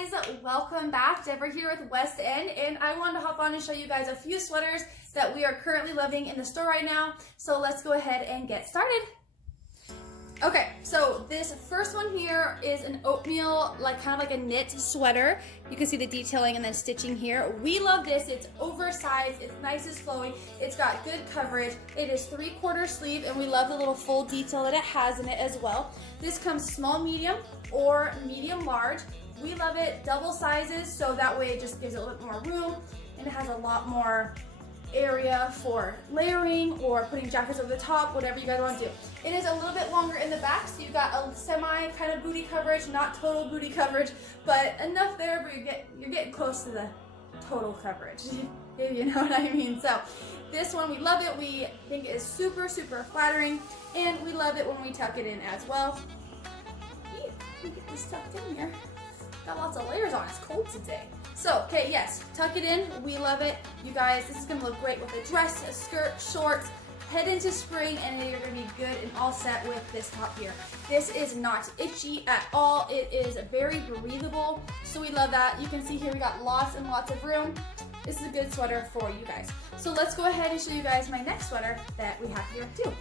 guys, welcome back. Deborah here with West End, and I wanted to hop on and show you guys a few sweaters that we are currently loving in the store right now. So let's go ahead and get started. Okay, so this first one here is an oatmeal, kind of like a knit sweater. You can see the detailing and then stitching here. We love this. It's oversized, it's nice, it's flowy, it's got good coverage. It is 3/4 sleeve, and we love the little full detail that it has in it as well. This comes small, medium, or medium large. We love it, double sizes, so that way it just gives it a little bit more room, and it has a lot more area for layering or putting jackets over the top, whatever you guys want to do. It is a little bit longer in the back, so you've got a semi kind of booty coverage, not total booty coverage, but enough there, but you're getting close to the total coverage, if you know what I mean. So this one, we love it. We think it is super, super flattering, and we love it when we tuck it in as well. Let me get this tucked in here. Got lots of layers on. It's cold today. So, okay, yes, tuck it in. We love it. You guys, this is going to look great with a dress, a skirt, shorts. Head into spring, and you're going to be good and all set with this top here. This is not itchy at all. It is very breathable, so we love that. You can see here we got lots and lots of room. This is a good sweater for you guys. So let's go ahead and show you guys my next sweater that we have here too.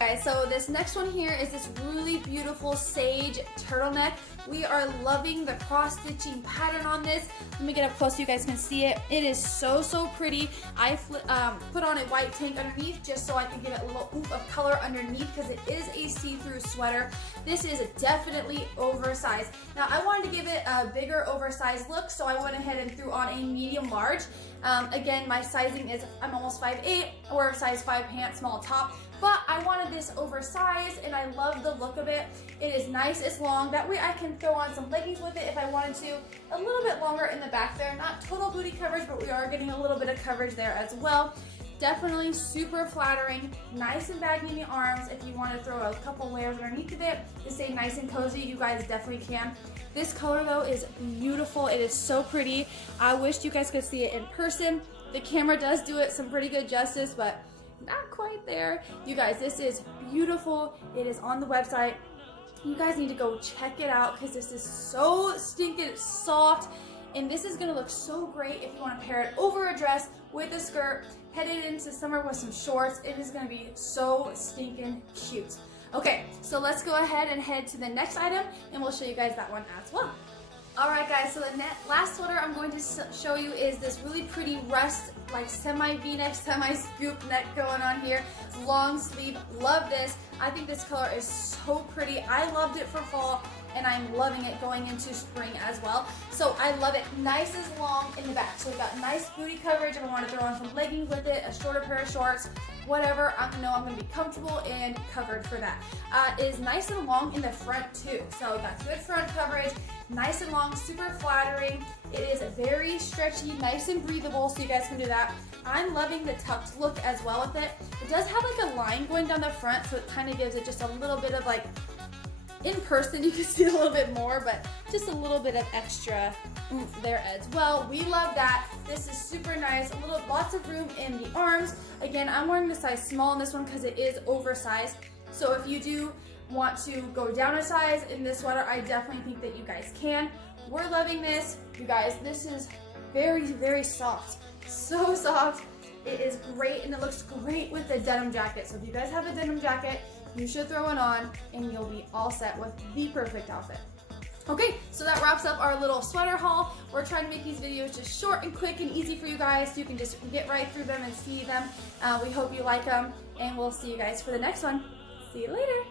Okay, so this next one here is this really beautiful sage turtleneck. We are loving the cross-stitching pattern on this. Let me get up close so you guys can see it. It is so, so pretty. I put on a white tank underneath just so I can give it a little oomph of color underneath because it is a see-through sweater. This is definitely oversized. Now, I wanted to give it a bigger oversized look, so I went ahead and threw on a medium large. Again, my sizing is, I'm almost 5'8", or size 5 pants, small top. But I wanted this oversized, and I love the look of it. It is nice, it's long. That way I can throw on some leggings with it if I wanted to. A little bit longer in the back there. Not total booty coverage, but we are getting a little bit of coverage there as well. Definitely super flattering, nice and baggy in the arms. If you want to throw a couple layers underneath of it to stay nice and cozy, you guys definitely can. This color though is beautiful. It is so pretty. I wish you guys could see it in person. The camera does do it some pretty good justice, but not quite there. You guys, this is beautiful. It is on the website. You guys need to go check it out because this is so stinking soft, and this is gonna look so great if you want to pair it over a dress with a skirt, headed into summer with some shorts. It is gonna be so stinking cute. Okay, so let's go ahead and head to the next item, and we'll show you guys that one as well. Alright guys, so the last sweater I'm going to show you is this really pretty rust, semi v-neck, semi scoop neck going on here. Long sleeve, love this. I think this color is so pretty. I loved it for fall, and I'm loving it going into spring as well. So I love it. Nice as long in the back. So we've got nice booty coverage. If I want to throw on some leggings with it, a shorter pair of shorts, whatever, I know I'm going to be comfortable and covered for that. It is nice and long in the front too. So we've got good front coverage, nice and long, super flattering. It is very stretchy, nice and breathable, so you guys can do that. I'm loving the tucked look as well with it. It does have a line going down the front, so it kind of gives it just a little bit of in person you can see a little bit more, but just a little bit of extra oomph there as well. We love that. This is super nice. Lots of room in the arms. Again, I'm wearing the size small in this one because it is oversized. So if you do want to go down a size in this sweater, I definitely think that you guys can. We're loving this. You guys, this is very, very soft. So soft. It is great, and it looks great with the denim jacket. So if you guys have a denim jacket, you should throw it on, and you'll be all set with the perfect outfit. Okay, so that wraps up our little sweater haul. We're trying to make these videos just short and quick and easy for you guys, so you can just get right through them and see them. We hope you like them, and we'll see you guys for the next one. See you later.